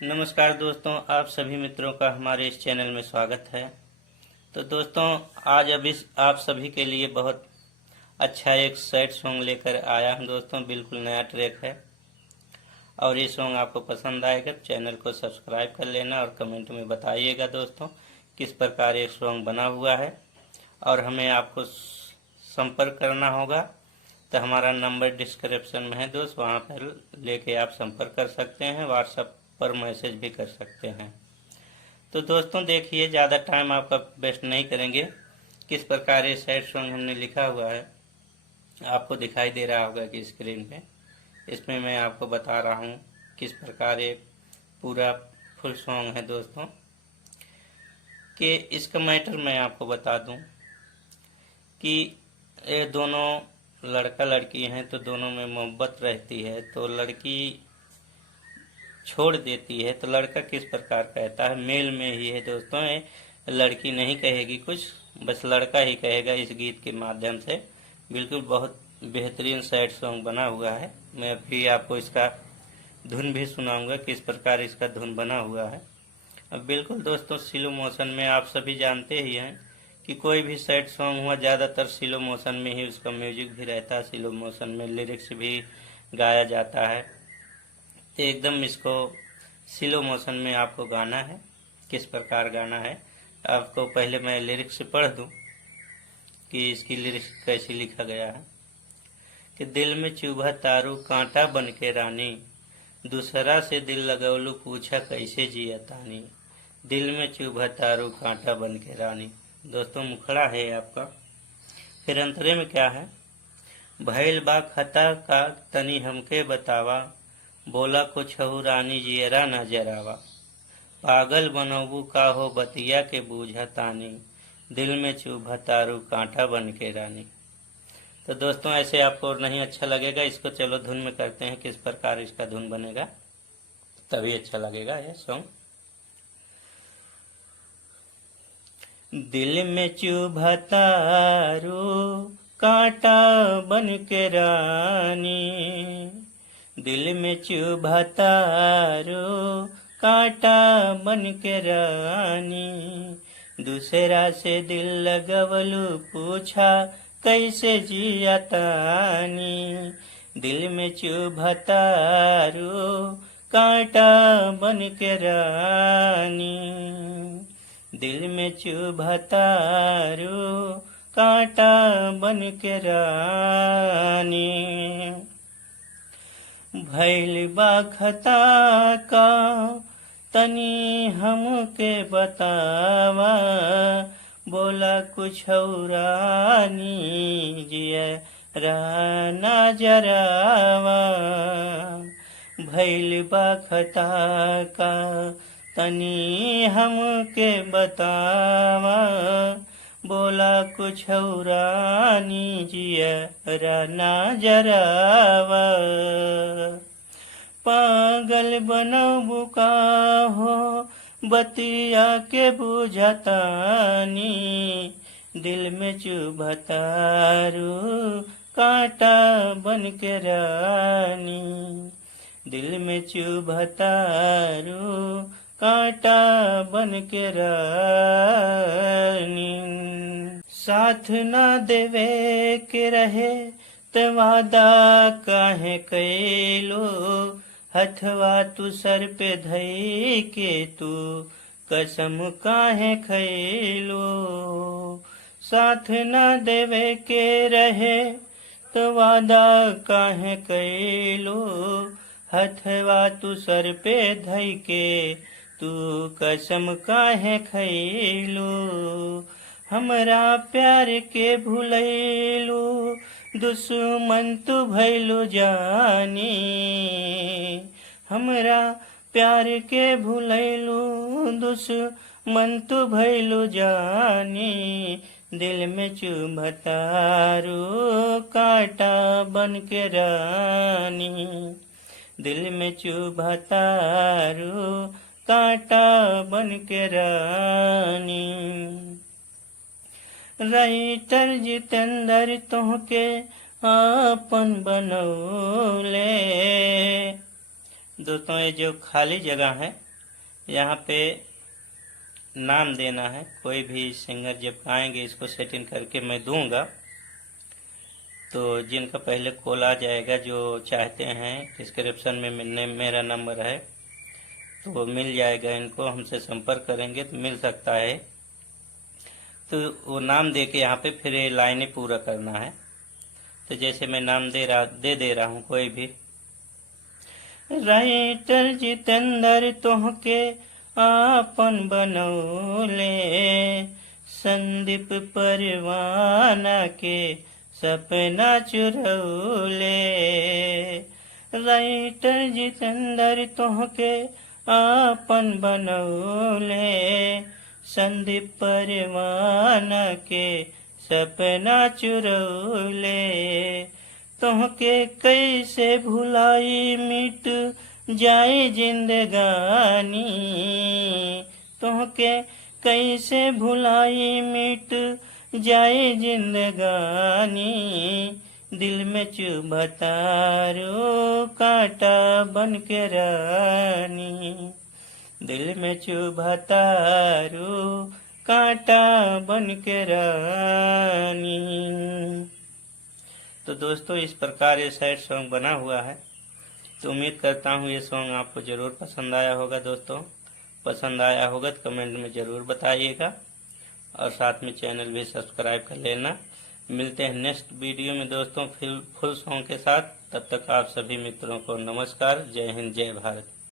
नमस्कार दोस्तों, आप सभी मित्रों का हमारे इस चैनल में स्वागत है। तो दोस्तों, आज आप सभी के लिए बहुत अच्छा एक सैड सॉन्ग लेकर आया हूं दोस्तों। बिल्कुल नया ट्रैक है और ये सॉन्ग आपको पसंद आएगा। चैनल को सब्सक्राइब कर लेना और कमेंट में बताइएगा दोस्तों किस प्रकार ये सॉन्ग बना हुआ है। और हमें आपको संपर्क करना होगा तो हमारा नंबर डिस्क्रिप्शन में है दोस्त, वहाँ पर लेके आप संपर्क कर सकते हैं। व्हाट्सएप पर मैसेज भी कर सकते हैं। तो दोस्तों देखिए, ज़्यादा टाइम आपका वेस्ट नहीं करेंगे। किस प्रकार ये सैड सॉन्ग हमने लिखा हुआ है आपको दिखाई दे रहा होगा कि स्क्रीन पे। इसमें मैं आपको बता रहा हूँ किस प्रकार ये पूरा फुल सॉन्ग है दोस्तों। कि इसका मैटर मैं आपको बता दूं कि ये दोनों लड़का लड़की हैं, तो दोनों में मोहब्बत रहती है। तो लड़की छोड़ देती है तो लड़का किस प्रकार कहता है, मेल में ही है दोस्तों। ये लड़की नहीं कहेगी कुछ, बस लड़का ही कहेगा इस गीत के माध्यम से। बिल्कुल बहुत बेहतरीन सैड सॉन्ग बना हुआ है। मैं अभी आपको इसका धुन भी सुनाऊंगा, किस प्रकार इसका धुन बना हुआ है। अब बिल्कुल दोस्तों, स्लो मोशन में आप सभी जानते ही हैं कि कोई भी सैड सॉन्ग हुआ ज़्यादातर स्लो मोशन में ही उसका म्यूजिक भी रहता है, स्लो मोशन में लिरिक्स भी गाया जाता है। तो एकदम इसको स्लो मोशन में आपको गाना है। किस प्रकार गाना है आपको पहले मैं लिरिक्स पढ़ दूं कि इसकी लिरिक्स कैसे लिखा गया है। कि दिल में चुभा तारू कांटा बन के रानी, दूसरा से दिल लगौलू पूछा कैसे जिया तानी। दिल में चुभा तारू कांटा बन के रानी, दोस्तों मुखड़ा है आपका। फिर अंतरे में क्या है, भैल बा खता का तनी हमके बतावा, बोला कुछ हो रानी जियरा न जरावा। पागल बनोबू का हो बतिया के बूझा तानी, दिल में चुभा तारू कांटा बन के रानी। तो दोस्तों ऐसे आपको नहीं अच्छा लगेगा। इसको चलो धुन में करते हैं, किस प्रकार इसका धुन बनेगा तभी अच्छा लगेगा यह सॉन्ग। दिल में चुभा तारू कांटा बन के रानी, दिल में चुभा तारू कांटा बन के रानी। दूसरा से दिल लगवलू पूछा कैसे जिया तानी। दिल में चुभा तारू कांटा बन के रानी, दिल में चुभा तारू कांटा बन के रानी। भैल बा खता का तनी हमके बतावा, बोला कुछ रानी जियरा ना जरावा। भैल बा खता का तनी हमके बतावा, बोला कुछ रानी जियरा ना जरावा। पागल बनबू का हो बतिया के बुझतानी, दिल में चुभा तारू कांटा बन के रानी। दिल में चुभा तारू कांटा बन के रानी। साथ ना देवे के रहे ते वादा काहे कैलो, हथवा तू सर पे धई के तू कसम काहे खैलो। साथ ना देवे के रहे तो वादा काहे कैलो, हथवा तू सर पे धई के तू कसम काहे खैलो। हमरा प्यार के भूलैलो, दुश्मन तू भैलो जानी। हमरा प्यार के भूलैलो, दुश्मन तू भैलो जानी। दिल में चुभा तारू कांटा बन के रानी, दिल में चुभा तारू कांटा बन के रानी। राइटर जितेंद्र तोहके आपन बनौले। दोस्तों ये जो खाली जगह है यहाँ पे नाम देना है। कोई भी सिंगर जब आएंगे इसको सेटिंग करके मैं दूंगा, तो जिनका पहले कॉल आ जाएगा जो चाहते हैं, डिस्क्रिप्शन में मेरा नंबर है तो मिल जाएगा, इनको हमसे संपर्क करेंगे तो मिल सकता है। तो वो नाम दे के यहाँ पे फिर ये लाइनें पूरा करना है। तो जैसे मैं नाम दे रहा हूँ कोई भी, राइटर जितेंद्र तोहके आपन बनौले, संदीप परवाना के सपना चुरौले। राइटर जितेंद्र तोहके आपन बनौले, संदीप परवाना के सपना चुरौले। तोहके कैसे भुलाई मिट जाए जिंदगानी, तोहके कैसे भुलाई मिट जाए जिंदगानी। दिल में चुभता रो कांटा बन के रानी, दिल में चुभता रो कांटा बन के रानी। तो दोस्तों इस प्रकार ये सैड सॉन्ग बना हुआ है। तो उम्मीद करता हूँ ये सॉन्ग आपको ज़रूर पसंद आया होगा। दोस्तों पसंद आया होगा तो कमेंट में ज़रूर बताइएगा और साथ में चैनल भी सब्सक्राइब कर लेना। मिलते हैं नेक्स्ट वीडियो में दोस्तों फिर फुल सॉन्ग के साथ। तब तक आप सभी मित्रों को नमस्कार। जय हिंद, जय भारत।